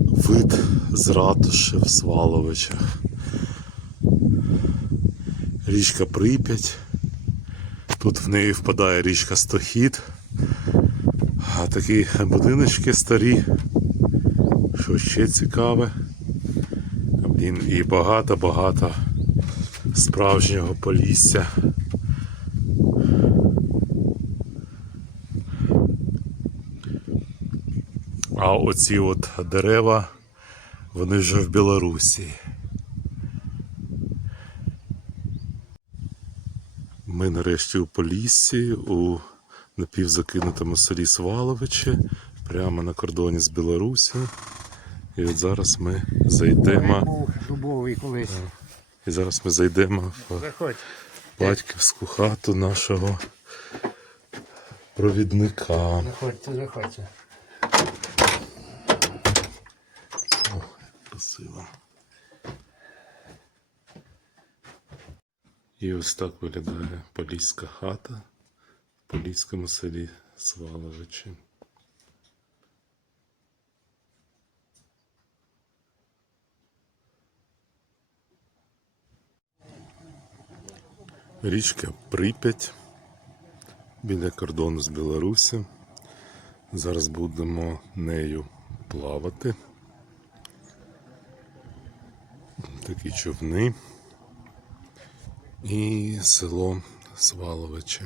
Вид з ратуші в Сваловичах. Річка Прип'ять. Тут в неї впадає річка Стохід. А такі будиночки старі. Що ще цікаве. Блін, і багато-багато справжнього полісся. А оці от дерева, вони вже в Білорусі. Ми нарешті у Поліссі, у напівзакинутому селі Сваловичі, прямо на кордоні з Білорусі. І от зараз ми зайдемо. Дубовий колись. І зараз ми зайдемо в Заходь. батьківську хату нашого провідника. Заходьте, заходьте. Красиво. І ось так виглядає поліська хата в поліському селі Сваловичі. Річка Прип'ять біля кордону з Білорусі. Зараз будемо нею плавати. Такі човни і село Сваловичі.